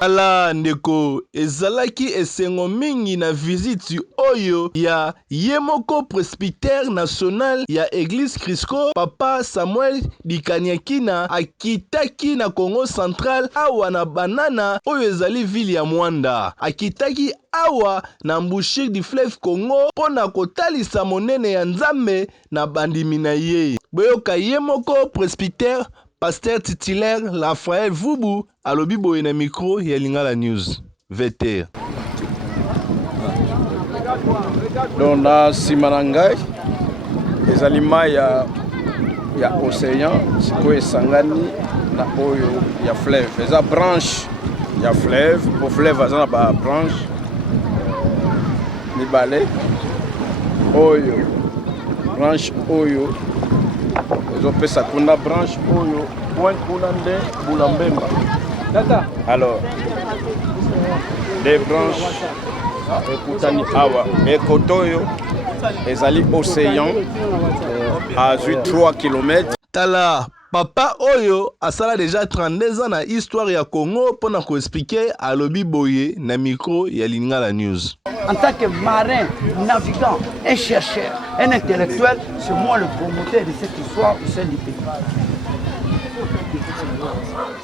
Ala ndeko ezalaki esengo mingi na visite oyo ya yemoko presbytère national ya Église Crisco Papa Samuel Dikaniakina akitaki na Congo Central awa na banana oyo ezali ville ya Mwanda. Akitaki awa na embouchure du fleuve Congo pona kotalisa monene ya Nzambe na bandimi na ye. Boyoka yemoko presbytère pasteur titulaire Raphaël Vubu alobi boye na micro ya Lingala News VT. Donc na simanangai ezali mai ya océan siko esangani na oyo ya fleuve. Eza branche ya fleuve, po fleuve azana ba branche mibale oyo branche oyo ezopesa kuna branche oyo point kuna nde Bulambemba. Alors des branches ekutani awa ekotoyo ezali océan à 3 km. Tala papa oyo asala déjà 32 ans na histoire ya Congo pona ko expliquer alobi boye na micro ya Lingala News. En tant que marin, navigant, un chercheur, un intellectuel, c'est moi le promoteur de cette histoire au sein du pays.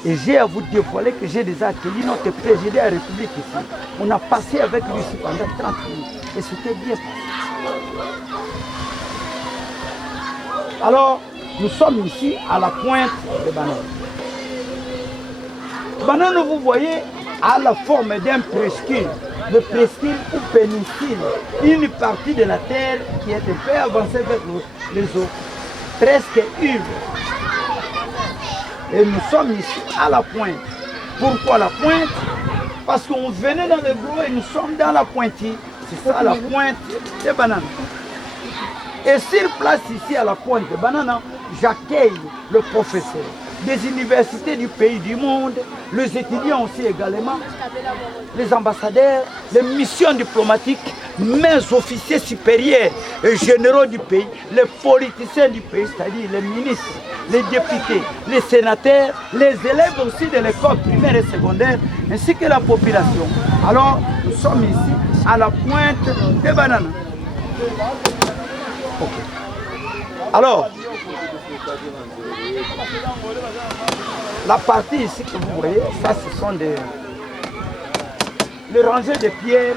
Et j'ai à vous dévoiler que j'ai déjà accueilli notre président de la République ici. On a passé avec lui ici pendant 30 minutes et c'était bien passé. Alors, nous sommes ici à la pointe de Banane. Banane, vous voyez, a la forme d'un presqu'île. Le presqu'île ou péninsule, une partie de la terre qui est un peu avancée vers les eaux, presque une. Et nous sommes ici à la pointe. Pourquoi la pointe? Parce qu'on venait dans le gros et nous sommes dans la pointille. C'est ça la pointe de Banane. Et sur place ici à la pointe de Banane, j'accueille le professeur des universités du pays du monde, les étudiants aussi également, les ambassadeurs, les missions diplomatiques, mes officiers supérieurs et généraux du pays, les politiciens du pays, c'est-à-dire les ministres, les députés, les sénateurs, les élèves aussi de l'école primaire et secondaire, ainsi que la population. Alors, nous sommes ici à la pointe de Banane. Okay. Alors, la partie ici que vous voyez, ça ce sont les rangées de pierres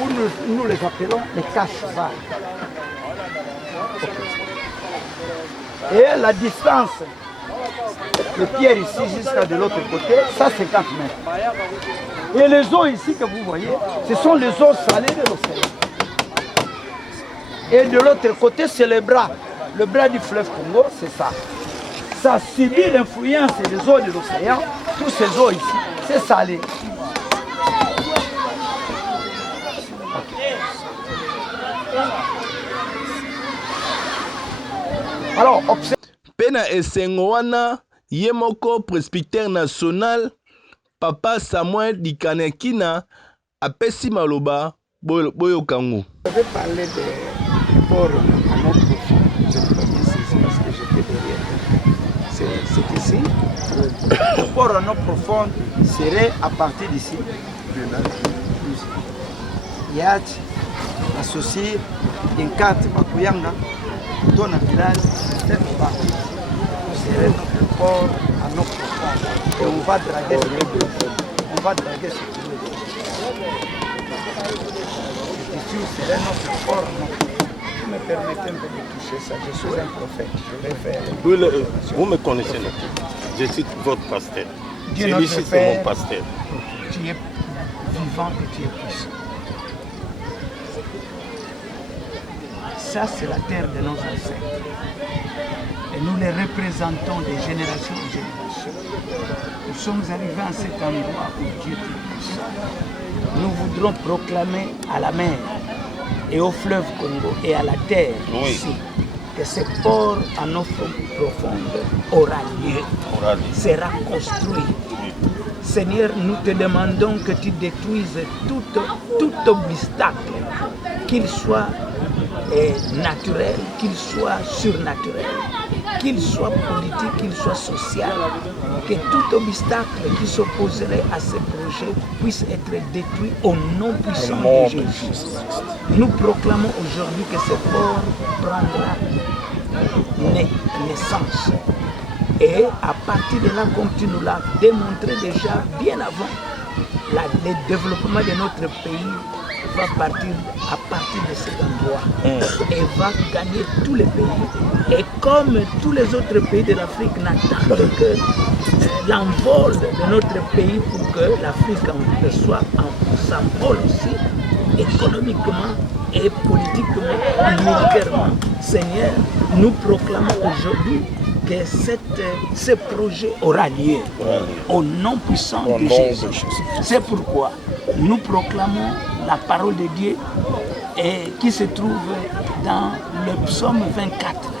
où nous les appelons les cache-balles. Okay. Et la distance de pierres ici jusqu'à de l'autre côté, ça 50 mètres. Et les eaux ici que vous voyez, ce sont les eaux salées de l'océan. Et de l'autre côté, c'est le bras du fleuve Congo, c'est ça. Ça subit l'influence des eaux de l'océan, toutes ces eaux ici, c'est salé. Alors, observe. Pena esengo wana yemoko presbytère national Papa Samuel Dikaniakina apesi maloba boyo kango. Je vais parler du port à notre profond. Je ne peux pas dire ici parce que j'étais derrière. C'est ici. Le port à notre profond serait à partir d'ici. Yat, associé d'une carte Makuyanga, dans le village, cette partie serait notre port à notre profond. Et on va draguer ce c'est notre port. Vous me permettez un peu de toucher ça, je suis un prophète, je vais faire... Vous me connaissez, je suis votre pasteur. Celui-ci, c'est mon pasteur. Tu es vivant et tu es puissant. Ça, c'est la terre de nos ancêtres. Et nous les représentons des générations en générations. Nous sommes arrivés à cet endroit où Dieu est puissant. Nous voudrons proclamer à la mer et au fleuve Congo et à la terre ici que ce port en eau profonde aura lieu, sera construit. Seigneur, nous te demandons que tu détruises tout obstacle, qu'il soit naturel, qu'il soit surnaturel, qu'il soit politique, qu'il soit social, que tout obstacle qui s'opposerait à ces projets puisse être détruit au nom puissant de Jésus. Nous proclamons aujourd'hui que ce port prendra naissance. Et à partir de là, comme tu nous l'as démontré déjà bien avant, le développement de notre pays va partir à partir de cet endroit et va gagner tous les pays. Et comme tous les autres pays de l'Afrique n'attendent que l'envol de notre pays pour que l'Afrique s'envole aussi économiquement et politiquement, militairement, Seigneur, nous proclamons aujourd'hui que ce projet aura lieu au nom puissant de Jésus. C'est pourquoi nous proclamons la parole de Dieu qui se trouve dans le psaume 24,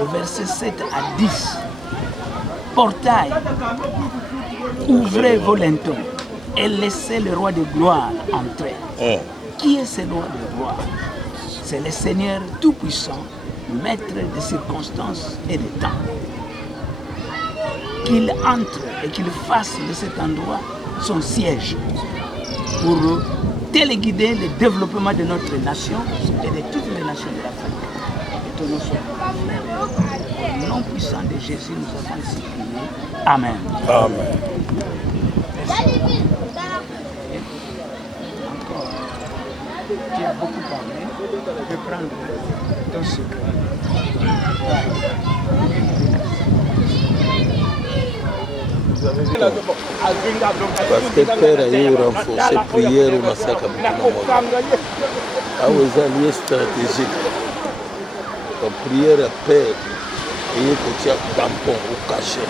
au verset 7 à 10. Portail, ouvrez vos lintons et laissez le roi de gloire entrer. Qui est ce roi de gloire? C'est le Seigneur Tout-Puissant, maître des circonstances et des temps. Qu'il entre et qu'il fasse de cet endroit son siège pour téléguider le développement de notre nation et de toutes les nations de l'Afrique. Et ton nom soit au nom puissant de Jésus, nous avons ainsi prié. Amen. Amen. Merci. Encore, tu as beaucoup parlé. Je vais prendre ton secret. Parce que Père a eu renforcé prière au massacre à lieu stratégique. La prière à Père et que tu as tampon ou caché.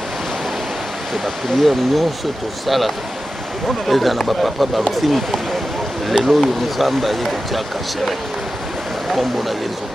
Que la prière non sur tout ça là. Et dans la papa bamfini. Les lois nous semblent que tu as caché. Comme on a les autres.